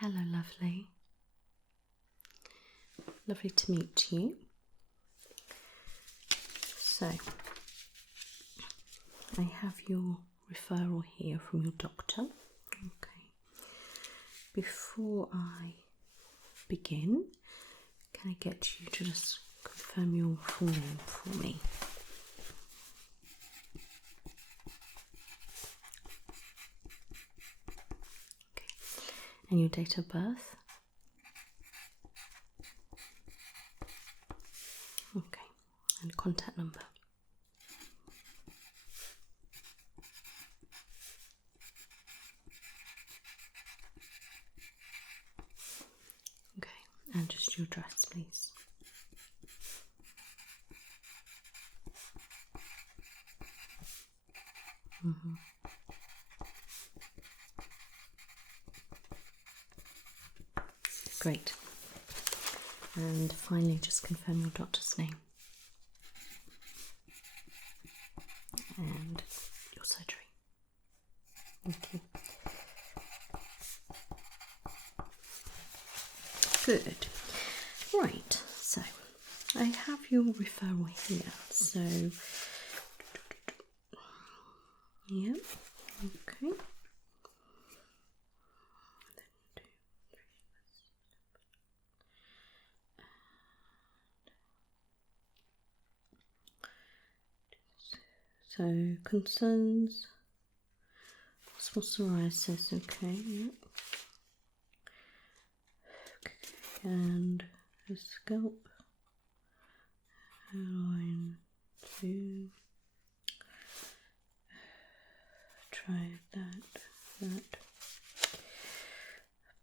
Hello, lovely. Lovely to meet you. So, I have your referral here from your doctor. Okay. Before I begin, can I get you to just confirm your full name for me? Okay. And your date of birth? Okay. And contact number? Okay. And just your address, please. Great. And finally, just confirm your doctor's name and your surgery. Thank you. Good. Right, so I have your referral here. So, yeah, okay. So, concerns, possible psoriasis, okay, yeah. Okay, and a scalp, hairline, two, try that,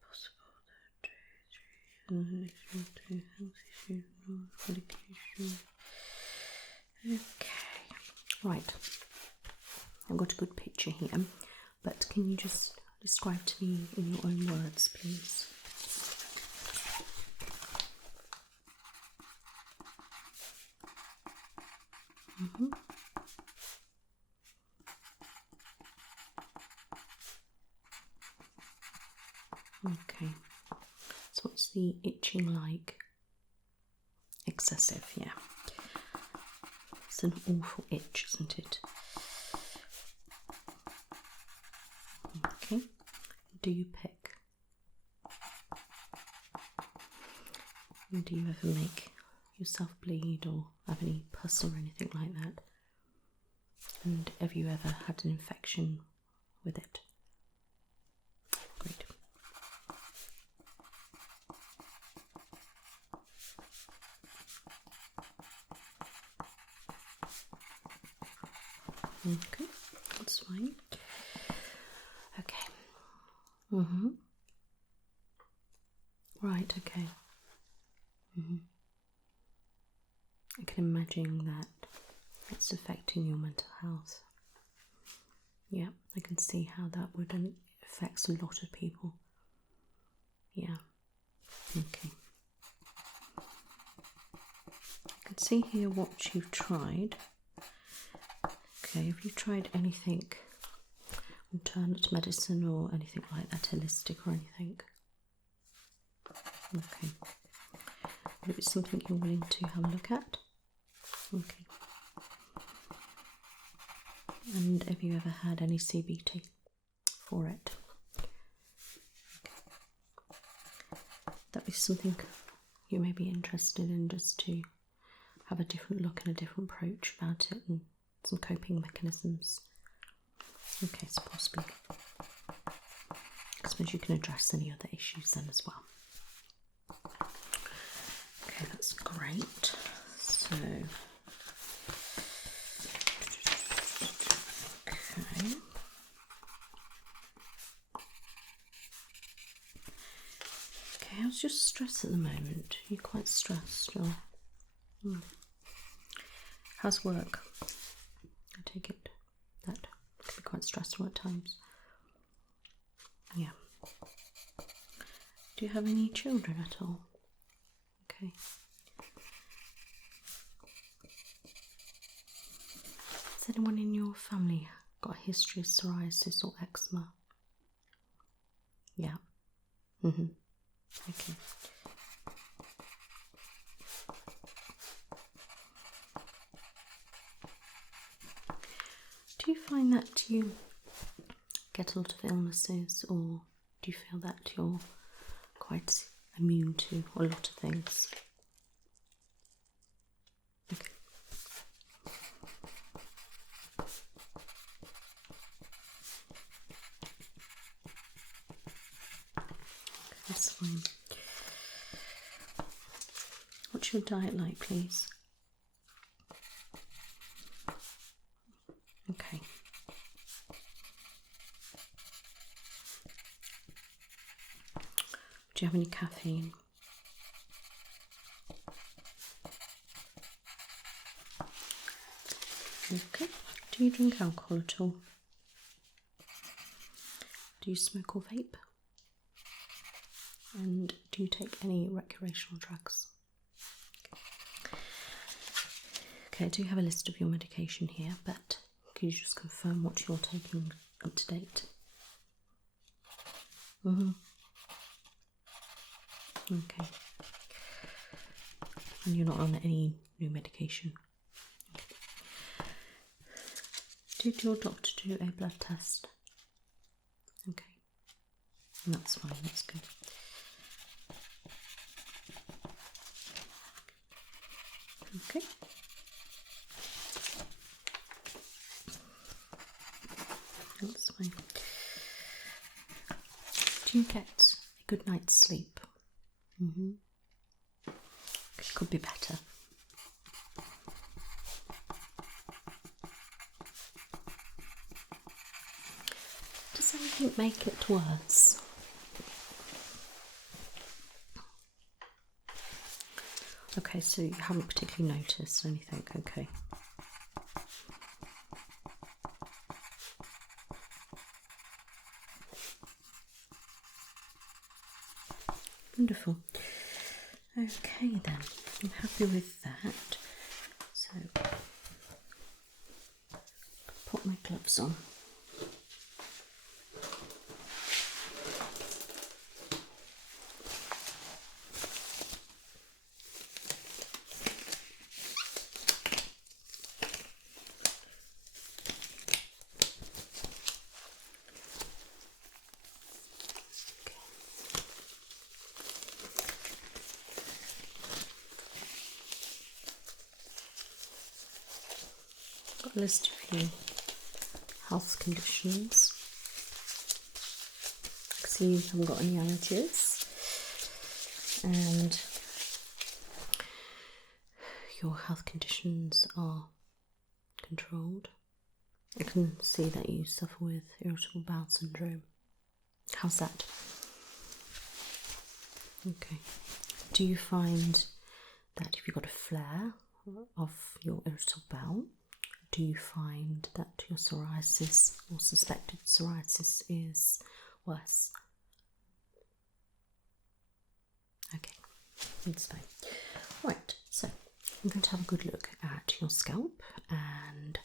possible, two, health issue, medication. Okay, right, I've got a good picture here, but can you just describe to me in your own words, please? Okay, so what's the itching like? Excessive, yeah. It's an awful itch, isn't it? Okay, do you pick? Do you ever make yourself bleed or have any pus or anything like that? And have you ever had an infection with it? Great. Okay, that's fine. Okay. Right, okay. I can imagine that it's affecting your mental health. Yeah, I can see how that would affect a lot of people. Yeah. Okay. I can see here what you've tried. Okay, have you tried anything, alternate medicine or anything like that, holistic or anything? Okay. Would it be something you're willing to have a look at? Okay. And have you ever had any CBT for it? Okay. That'd be something you may be interested in, just to have a different look and a different approach about it, and some coping mechanisms. Okay, so possibly, I suppose you can address any other issues then as well. Okay, that's great. So, okay. Okay, how's your stress at the moment? Are you quite stressed, or how's work? I take it that can be quite stressful at times. Yeah. Do you have any children at all? Okay. anyone in your family got a history of psoriasis or eczema? Yeah. Okay. Do you find that you get a lot of illnesses, or do you feel that you're quite immune to a lot of things? Okay. That's fine. What's your diet like, please? Okay. Do you have any caffeine? Okay. Do you drink alcohol at all? Do you smoke or vape? And do you take any recreational drugs? Okay, I do have a list of your medication here, but could you just confirm what you're taking up to date? Okay. And you're not on any new medication? Okay. Did your doctor do a blood test? Okay. That's fine, that's good. Okay. That's fine. Do you get a good night's sleep? It could be better. Does anything make it worse? Okay, so you haven't particularly noticed anything, okay. Wonderful. Okay then, I'm happy with that. So, put my gloves on. Got a list of your health conditions. I see you haven't got any allergies, and your health conditions are controlled. I can see that you suffer with irritable bowel syndrome. How's that? Okay. Do you find that if you've got a flare of your irritable bowel, do you find that your psoriasis or suspected psoriasis is worse? Okay, that's fine. Right, so I'm going to have a good look at your scalp, and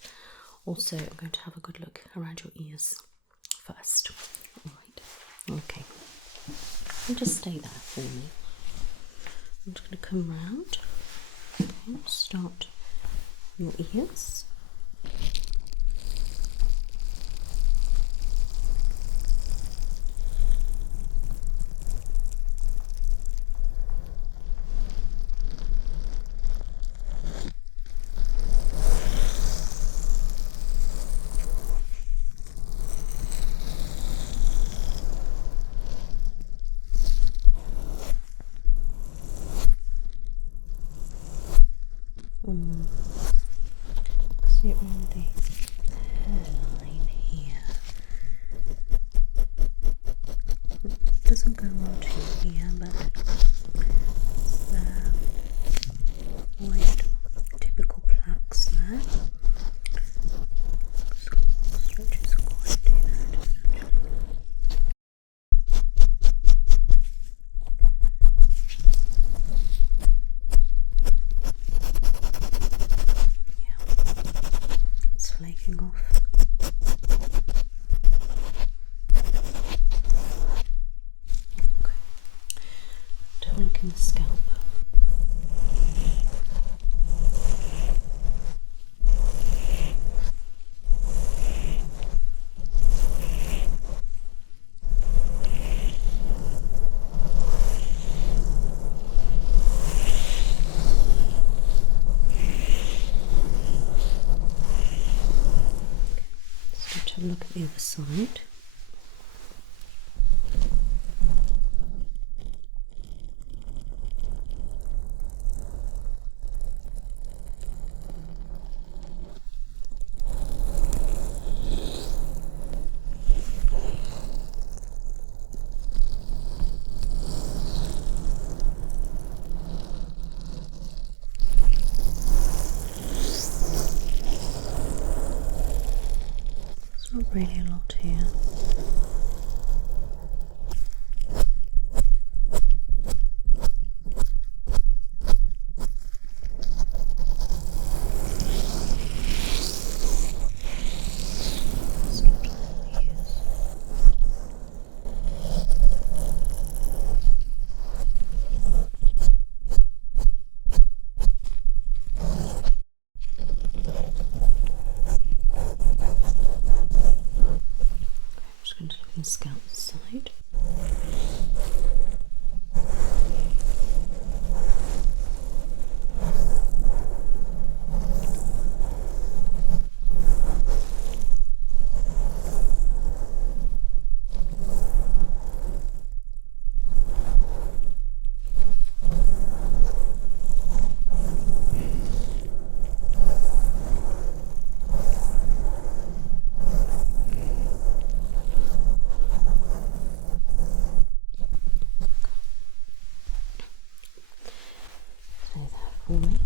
also I'm going to have a good look around your ears first. Alright, okay. You just stay there for me. I'm just going to come round. Okay, start your ears. See it around the Checking the scalp. Let's have a look at the other side. Not really a lot here. It's not all ears. I'm just going to look in the scalp side. Say that for me.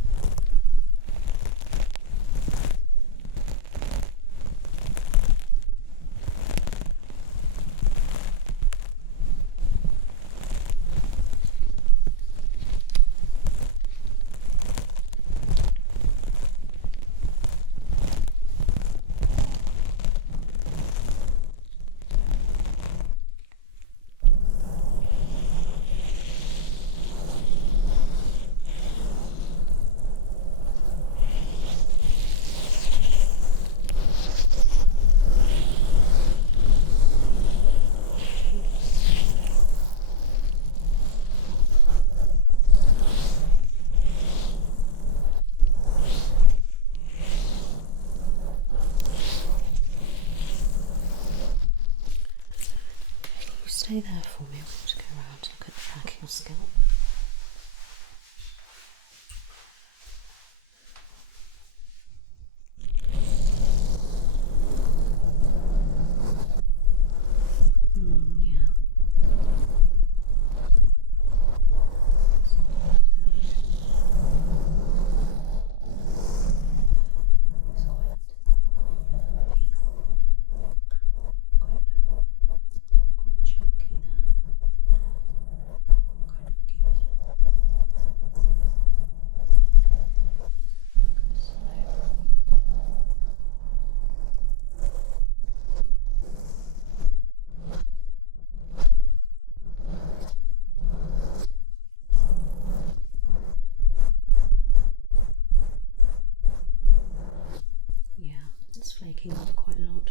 Stay there for me. We'll just go around and look at the back of your scalp. Yeah. Quite chunky there. Kind of gooey. Yeah, it's flaking up quite a lot.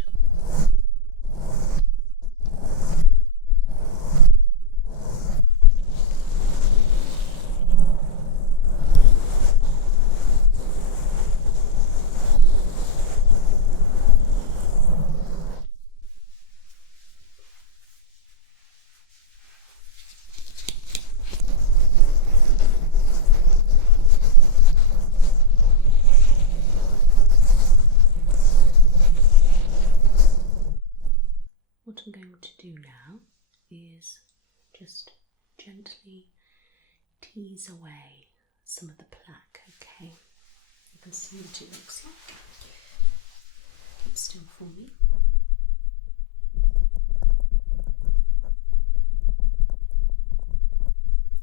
What I'm going to do now is just gently tease away some of the plaque, okay? You can see what it looks like. Keep still for me.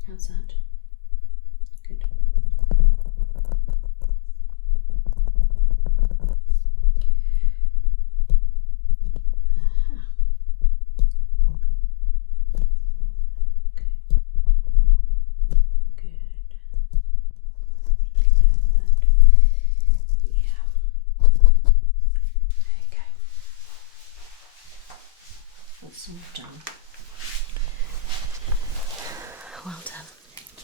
How's that? Good. done. Well done.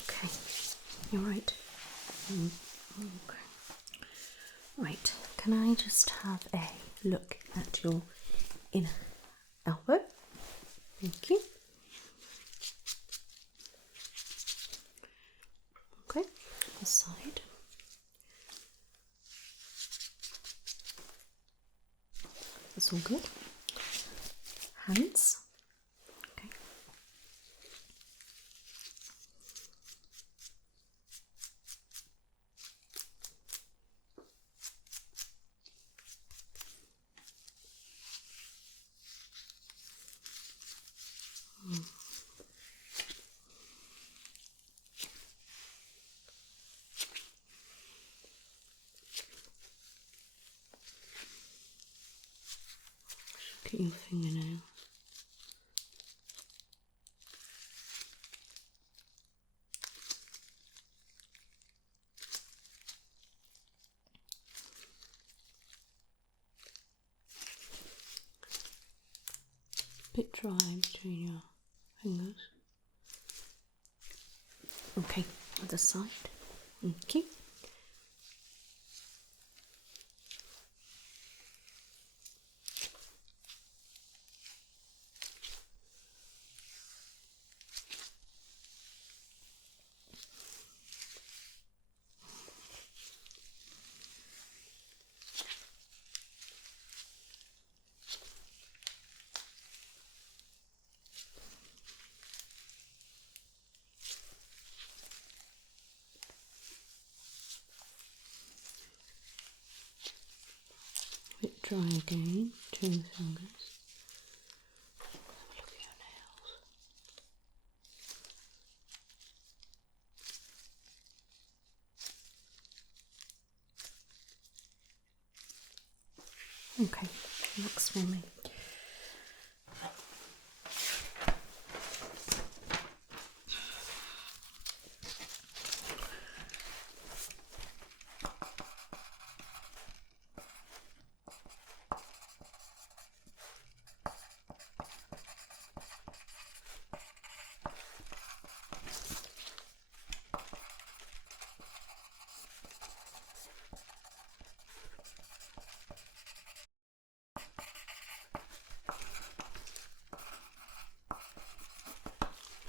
Okay. You're right. Okay. Right. Can I just have a look at your inner elbow? Thank you. Okay. This side. That's all good. Hands. Okay. Look at your fingernail. Bit dry between your fingers. Okay, other side. Thank you. Bit dry again between the fingers. Have a look at your nails. Okay, next for me.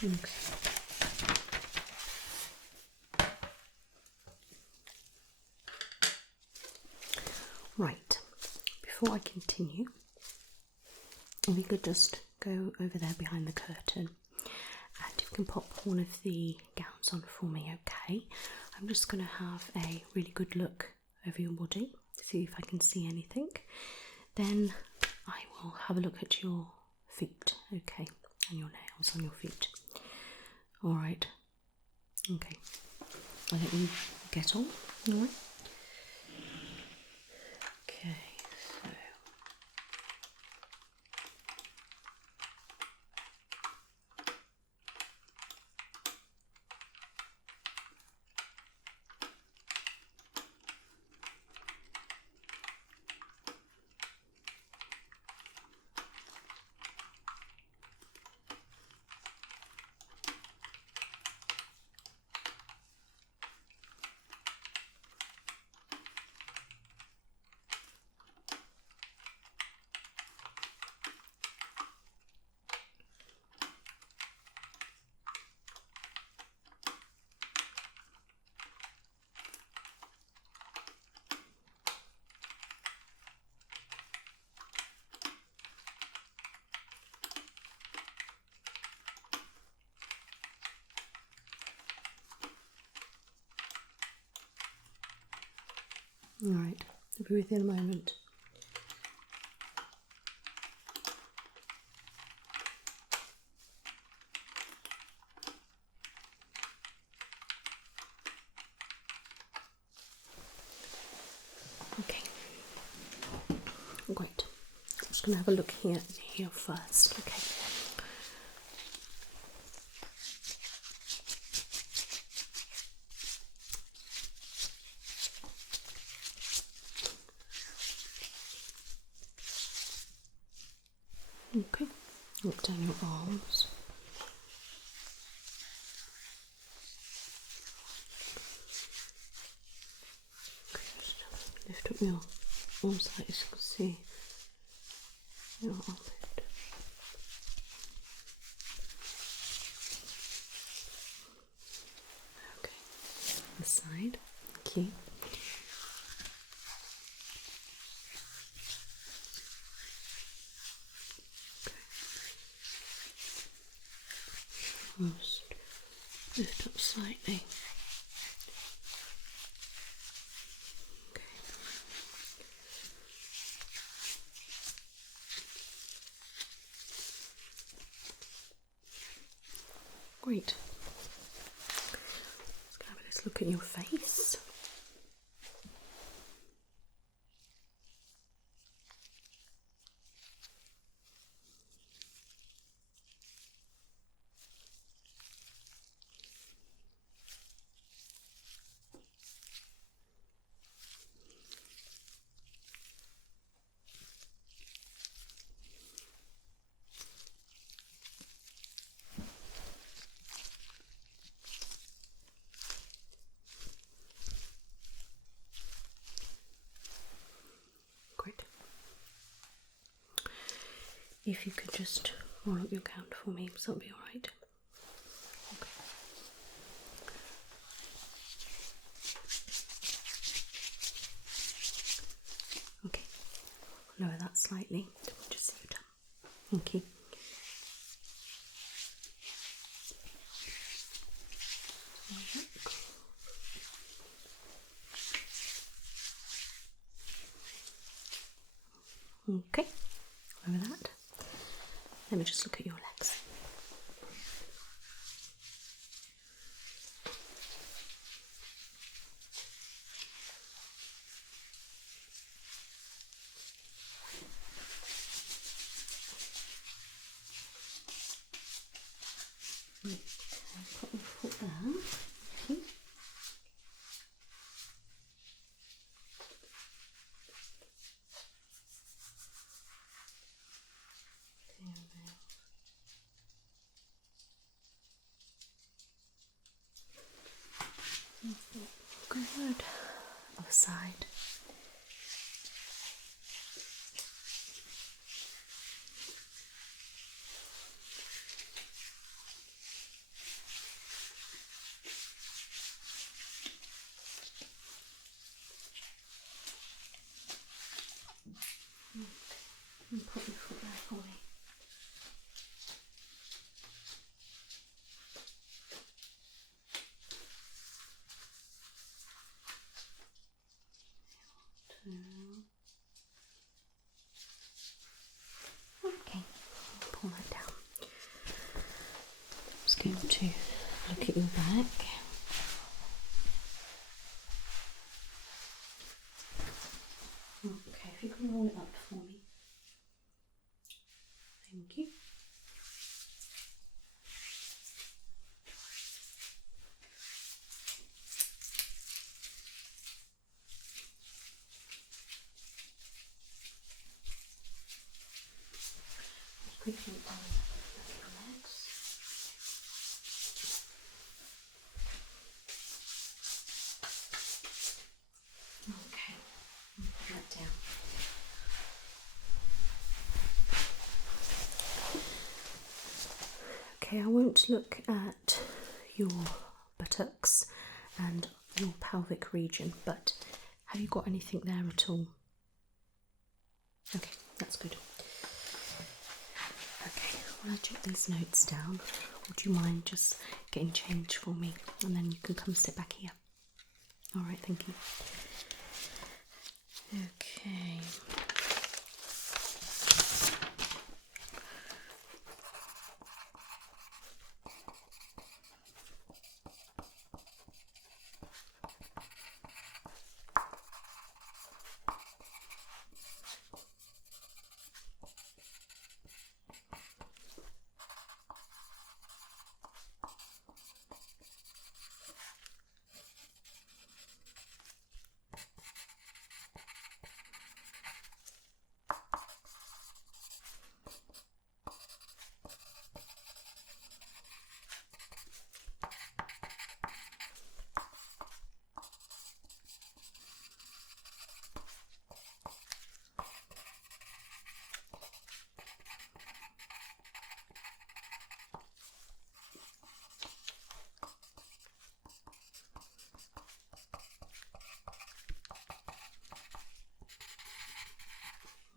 Okay. Right, before I continue, if you could just go over there behind the curtain and you can pop one of the gowns on for me, okay? I'm just going to have a really good look over your body to see if I can see anything. Then I will have a look at your feet, okay, and your nails on your feet. Alright, okay, I'll let you get on, alright? Okay, so alright, I'll be with you in a moment. Okay, great. I'm just going to have a look here first, okay. Okay, Look down your arms. Okay, just lift up your arms so that you can see your armpit. Okay, this side. Thank you. Just lift up slightly. Okay. Great. Let's have a little look at your face. Great. If you could just roll up your gown for me, so that'll be alright. Okay. Okay. Lower that slightly. Just see your tongue. Thank you. Okay, over that. Let me just look at your legs. Okay, put my foot down. Okay. Good. Other side. And put your foot there for me. Okay, pull that down. I'm just going to look at your back. Okay, if you can roll it up for me. Thank you. Quickly down your legs. Okay, put that down. Okay, I won't look at your buttocks and your pelvic region, but have you got anything there at all? Okay, that's good. Okay, well, I'll jot these notes down. Would you mind just getting changed for me, and then you can come sit back here? All right, thank you. Okay.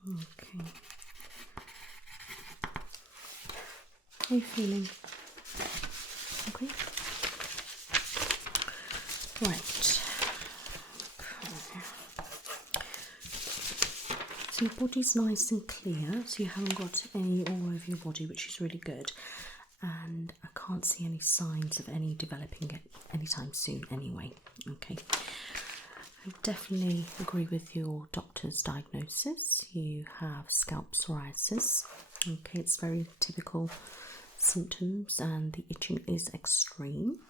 Okay. How are you feeling? Okay. Right. Okay. So your body's nice and clear, so you haven't got any all over your body, which is really good. And I can't see any signs of any developing it anytime soon anyway. Okay. I definitely agree with your doctor's diagnosis. You have scalp psoriasis. Okay, it's very typical symptoms and the itching is extreme.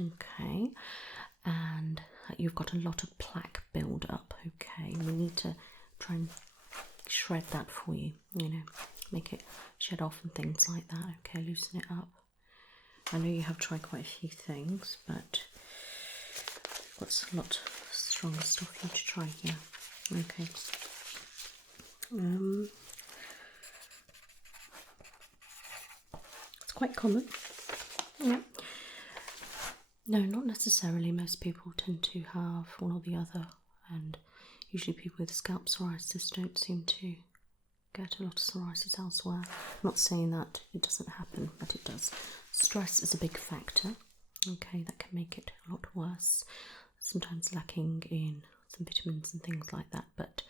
Okay, and you've got a lot of plaque build up. Okay, we need to try and shred that for you, you know, make it shed off and things like that. Okay, loosen it up. I know you have tried quite a few things, but what's a lot stronger stuff for you to try here. Okay. It's quite common. Yeah. No, not necessarily. Most people tend to have one or the other, and usually people with scalp psoriasis don't seem to get a lot of psoriasis elsewhere. I'm not saying that it doesn't happen, but it does. Stress is a big factor. Okay, that can make it a lot worse. Sometimes lacking in some vitamins and things like that, but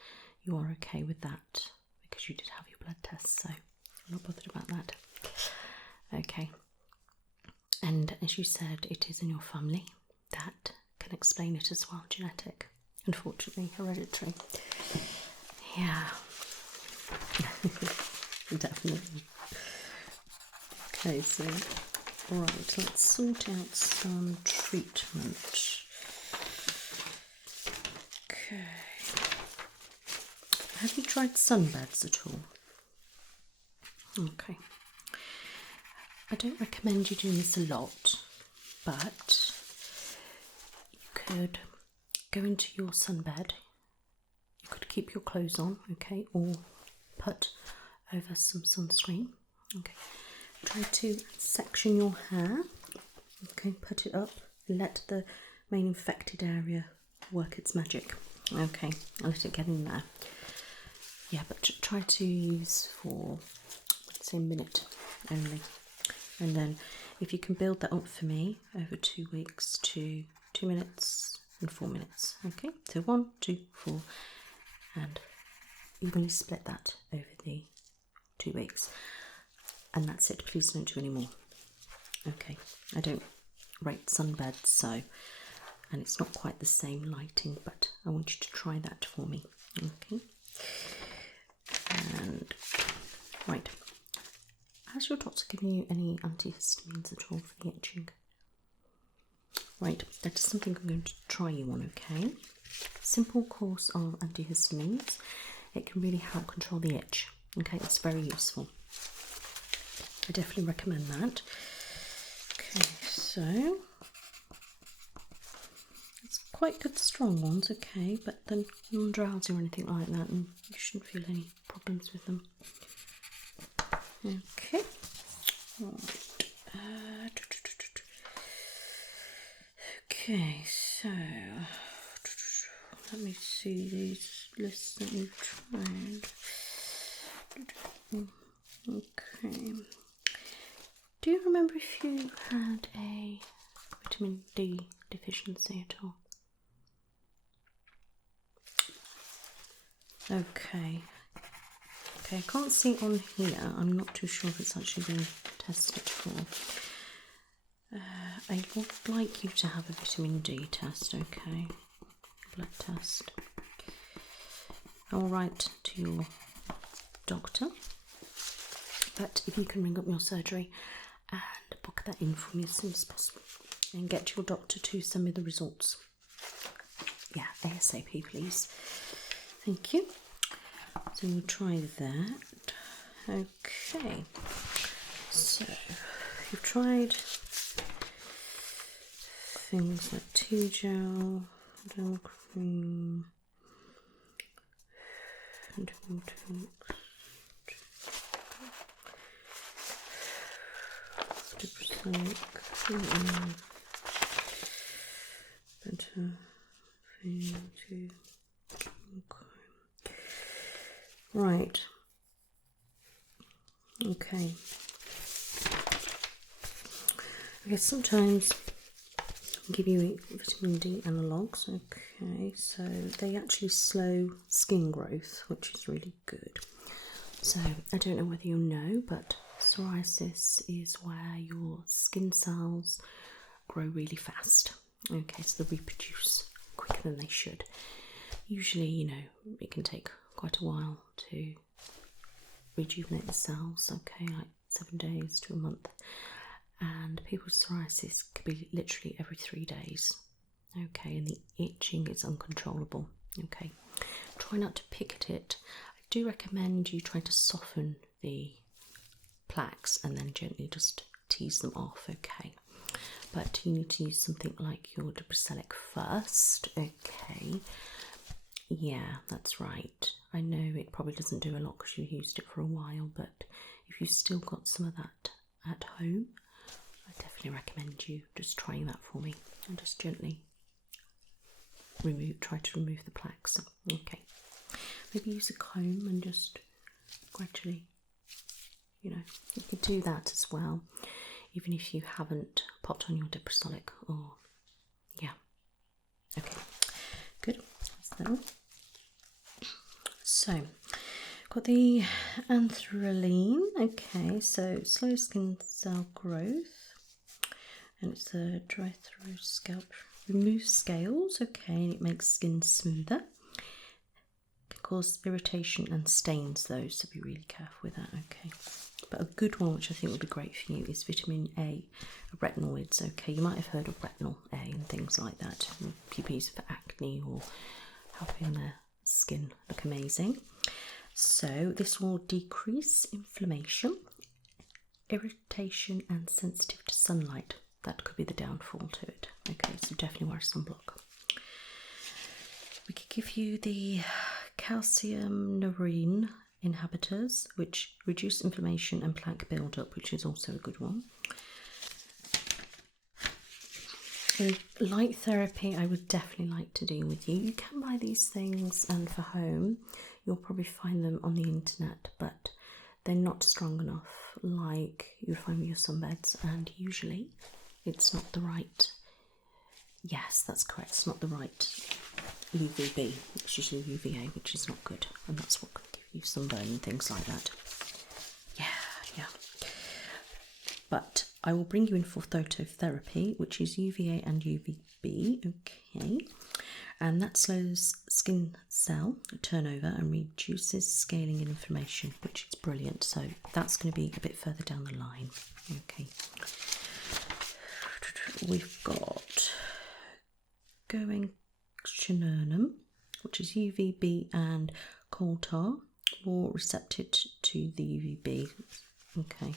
you are okay with that because you did have your blood test, so I'm not bothered about that. Okay, and as you said, it is in your family. That can explain it as well. Genetic, unfortunately, hereditary. Yeah. Definitely. Okay, so right, let's sort out some treatment. Okay. Have you tried sunbeds at all? Okay. I don't recommend you doing this a lot, but you could go into your sunbed. You could keep your clothes on, okay, or put over some sunscreen. Okay. Try to section your hair. Okay, put it up. Let the main infected area work its magic. Okay, I'll let it get in there. Yeah, but try to use for, let's say, a minute only. And then if you can build that up for me over 2 weeks to 2 minutes and 4 minutes. Okay, so 1, 2, 4, and evenly split that over the 2 weeks. And that's it. Please don't do any more. Okay, I don't rate sunbeds, so, and it's not quite the same lighting, but I want you to try that for me. Okay, and right, has your doctor given you any antihistamines at all for the itching? Right, that is something I'm going to try you on. Okay, simple course of antihistamines. It can really help control the itch. Okay, it's very useful. I definitely recommend that. Okay, so it's quite good strong ones, okay, but then you're not drowsy or anything like that, and you shouldn't feel any problems with them. Okay, right. Okay, so let me see these lists that you've tried. Okay. Do you remember if you had a vitamin D deficiency at all? Okay. Okay, I can't see it on here. I'm not too sure if it's actually been tested for. I would like you to have a vitamin D test, okay? Blood test. I'll write to your doctor. But if you can ring up your surgery and book that in for me as soon as possible and get your doctor to send me the results. Yeah, ASAP please. Thank you. So we'll try that. Okay. So you've tried things like tea gel, dermal cream, antibiotics. Better thing to. Okay. Right. Okay. Okay, sometimes I'll give you vitamin D analogues. Okay, so they actually slow skin growth, which is really good. So I don't know whether you know, but psoriasis is where your skin cells grow really fast. Okay, so they reproduce quicker than they should. Usually, you know, it can take quite a while to rejuvenate the cells, okay, like 7 days to a month. And people's psoriasis could be literally every 3 days, okay, and the itching is uncontrollable, okay. Try not to pick at it. I do recommend you try to soften the plaques and then gently just tease them off, okay. But you need to use something like your Dermatologist first, okay. Yeah, that's right. I know it probably doesn't do a lot because you used it for a while, but if you've still got some of that at home, I definitely recommend you just trying that for me and just gently try to remove the plaques. Okay. Maybe use a comb and just gradually, you know, you could do that as well, even if you haven't popped on your Dermatologist or, yeah. Okay, good. That's that one. So, got the anthraline. Okay, so slow skin cell growth, and it's a dry through scalp, removes scales. Okay, and it makes skin smoother. Can cause irritation and stains though, so be really careful with that. Okay, but a good one which I think would be great for you is vitamin A, retinoids. Okay, you might have heard of retinol A and things like that. People use it for acne or helping their skin look amazing. So this will decrease inflammation, irritation and sensitive to sunlight. That could be the downfall to it. Okay, so definitely wear sunblock. We could give you the calcium norine inhibitors, which reduce inflammation and plaque buildup, which is also a good one. And light therapy I would definitely like to do with you. You can buy these things, and for home you'll probably find them on the internet, but they're not strong enough like you find with your sunbeds, and usually it's not the right, yes, that's correct, it's not the right UVB, it's usually UVA, which is not good, and that's what can give you sunburn and things like that. Yeah. But I will bring you in for phototherapy, which is UVA and UVB, okay, and that slows skin cell turnover and reduces scaling and inflammation, which is brilliant. So that's going to be a bit further down the line. Okay, we've got going chinernum, which is UVB and coal tar, more receptive to the UVB, okay,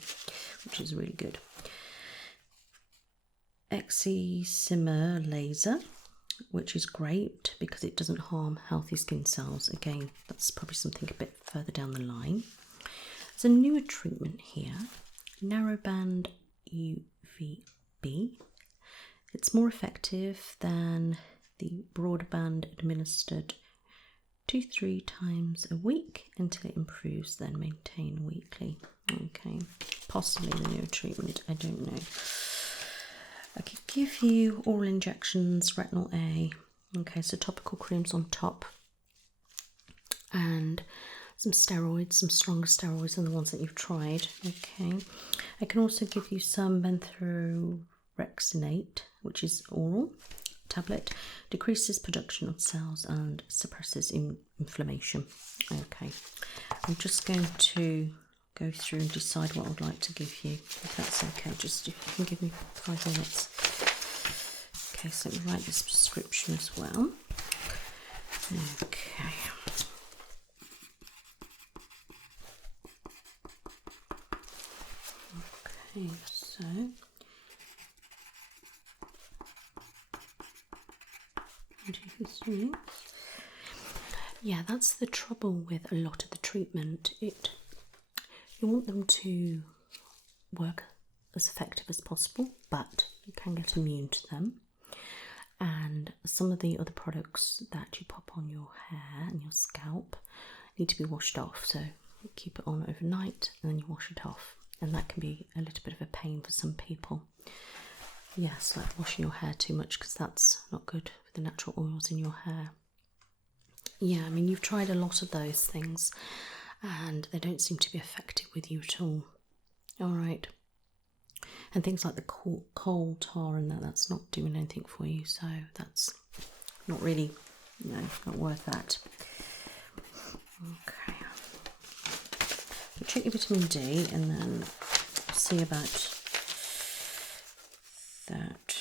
which is really good. Excimer laser, which is great because it doesn't harm healthy skin cells. Again, that's probably something a bit further down the line. There's a newer treatment here, narrowband UVB. It's more effective than the broadband administered 2-3 times a week until it improves, then maintain weekly. Okay, possibly the newer treatment, I don't know. I could give you oral injections, retinol A. Okay, so topical creams on top, and some steroids, some stronger steroids than the ones that you've tried. Okay, I can also give you some menthoxinate, which is oral tablet, decreases production of cells and suppresses inflammation. Okay, I'm just going to go through and decide what I'd like to give you, if that's okay. Just if you can give me 5 minutes. Okay, so let me write this prescription as well. Okay. Okay, so yeah, that's the trouble with a lot of the treatment. You want them to work as effective as possible, but you can get immune to them. And some of the other products that you pop on your hair and your scalp need to be washed off, so you keep it on overnight and then you wash it off, and that can be a little bit of a pain for some people. Yes, like washing your hair too much, because that's not good for the natural oils in your hair. Yeah, I mean, you've tried a lot of those things and they don't seem to be effective with you at all. All right. And things like the coal tar and that's not doing anything for you, so that's not really, no, not worth that. Okay. So check your vitamin D and then see about that.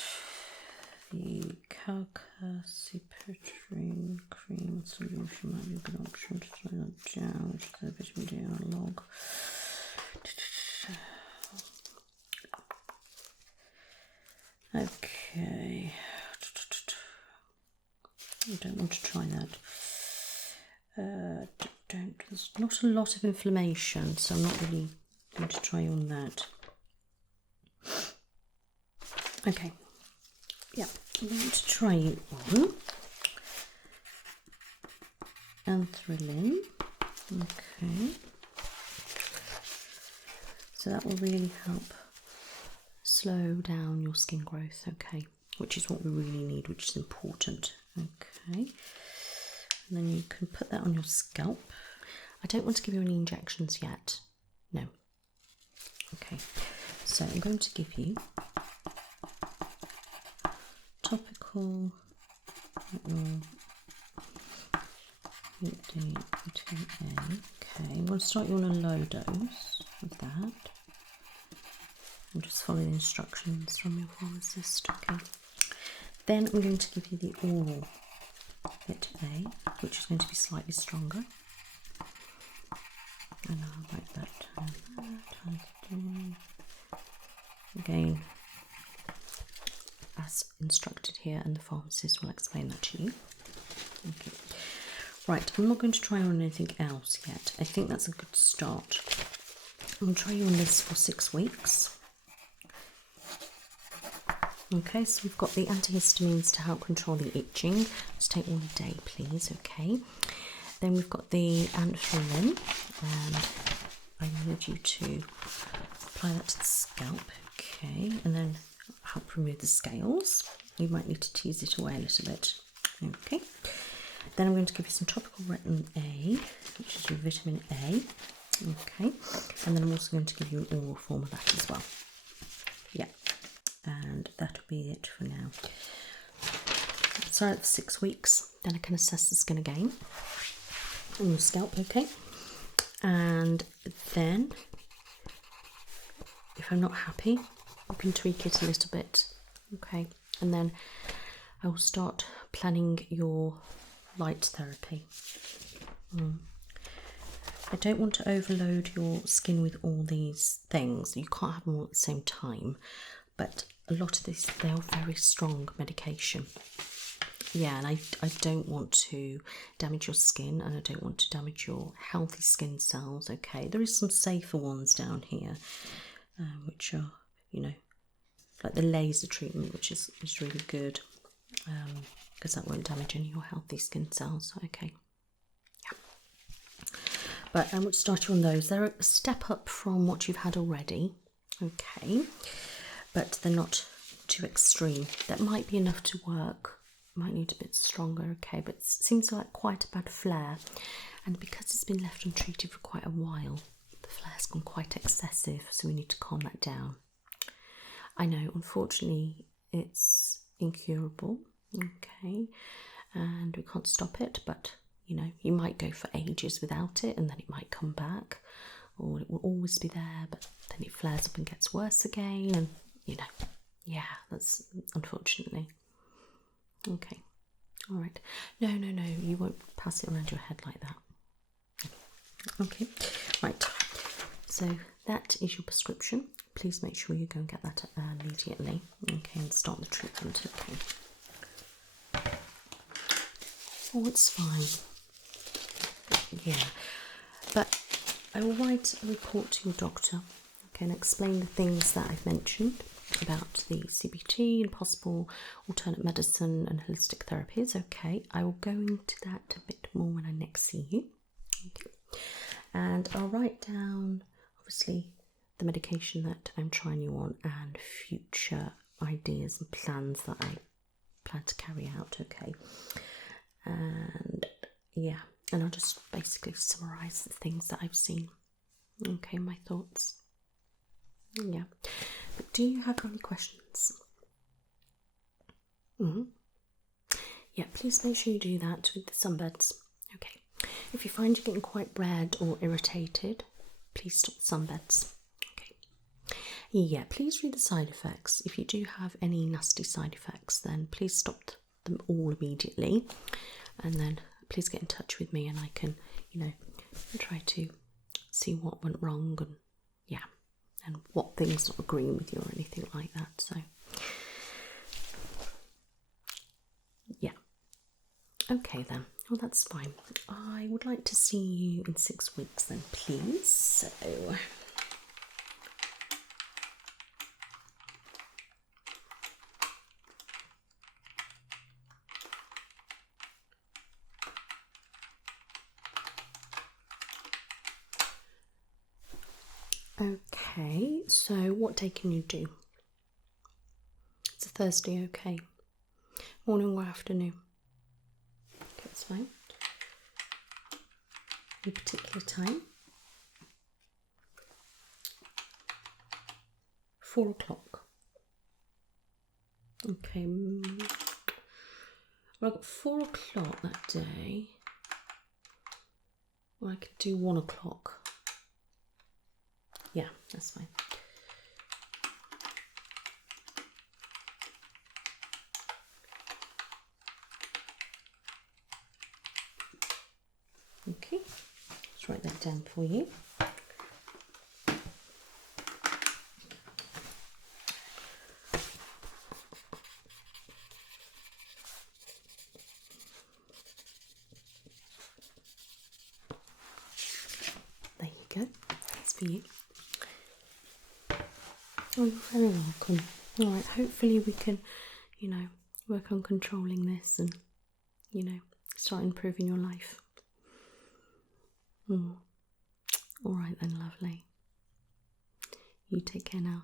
The calcipotriene cream solution might be a good option to slow that down, which is the vitamin D analog. Okay. I don't want to try that. There's not a lot of inflammation, so I'm not really going to try on that. Okay. Yeah, I'm going to try you on anthralin. Okay. So that will really help slow down your skin growth, okay, which is what we really need, which is important. Okay. And then you can put that on your scalp. I don't want to give you any injections yet. No. Okay. So I'm going to give you topical vitamin A. Okay, I'm going to start you on a low dose of that. And just follow the instructions from your pharmacist. Okay. Then I'm going to give you the oral vitamin A, which is going to be slightly stronger. And I'll write that down. Again, as instructed here, and the pharmacist will explain that to you. Okay. Right, I'm not going to try on anything else yet. I think that's a good start. I'm going to try you on this for 6 weeks. Okay, so we've got the antihistamines to help control the itching. Just take one a day, please, okay? Then we've got the anthralin, and I need you to apply that to the scalp, okay? And then help remove the scales. You might need to tease it away a little bit, okay? Then I'm going to give you some topical retin A, which is your vitamin A, okay? And then I'm also going to give you an oral form of that as well. Yeah. And that'll be it for now. So for 6 weeks, then I can assess the skin again on your scalp, okay? And then, if I'm not happy, I can tweak it a little bit, okay? And then I will start planning your light therapy. I don't want to overload your skin with all these things. You can't have them all at the same time. But a lot of this, they are very strong medication. Yeah, and I don't want to damage your skin, and I don't want to damage your healthy skin cells, okay? There is some safer ones down here, which are, you know, like the laser treatment, which is really good, because that won't damage any of your healthy skin cells, okay? Yeah. But I want to start you on those. They're a step up from what you've had already, okay? But they're not too extreme. That might be enough to work. Might need a bit stronger, okay? But it seems like quite a bad flare, and because it's been left untreated for quite a while, the flare's gone quite excessive, so we need to calm that down. I know, unfortunately, it's incurable, okay, and we can't stop it, but you know, you might go for ages without it, and then it might come back, or it will always be there, but then it flares up and gets worse again, and you know, yeah, that's unfortunately. Okay, all right. No, you won't pass it around your head like that. Okay, right. So that is your prescription. Please make sure you go and get that immediately. Okay, and start the treatment. Okay. Oh, it's fine. Yeah, but I will write a report to your doctor. Okay, and explain the things that I've mentioned about the CBT and possible alternate medicine and holistic therapies. Okay, I will go into that a bit more when I next see you. Okay. And I'll write down, obviously, the medication that I'm trying you on and future ideas and plans that I plan to carry out, okay? And yeah, and I'll just basically summarise the things that I've seen. Okay, my thoughts. Yeah. But do you have any questions? Yeah, please make sure you do that with the sunbeds. Okay. If you find you're getting quite red or irritated, please stop the sunbeds. Okay. Yeah, please read the side effects. If you do have any nasty side effects, then please stop them all immediately. And then please get in touch with me and I can, try to see what went wrong and yeah, and what things not agreeing with you or anything like that. So yeah. Okay then. Well, that's fine. I would like to see you in 6 weeks then, please. So okay, so what day can you do? It's a Thursday, okay. Morning or afternoon? Okay, that's fine. Any particular time? 4 o'clock. Okay. Well, I've got 4 o'clock that day. Well, I could do 1 o'clock. Yeah, that's fine. Okay, let's write that down for you. There you go, that's for you. Oh, you're very welcome. Alright, hopefully we can, work on controlling this and, start improving your life. Alright then, lovely. You take care now.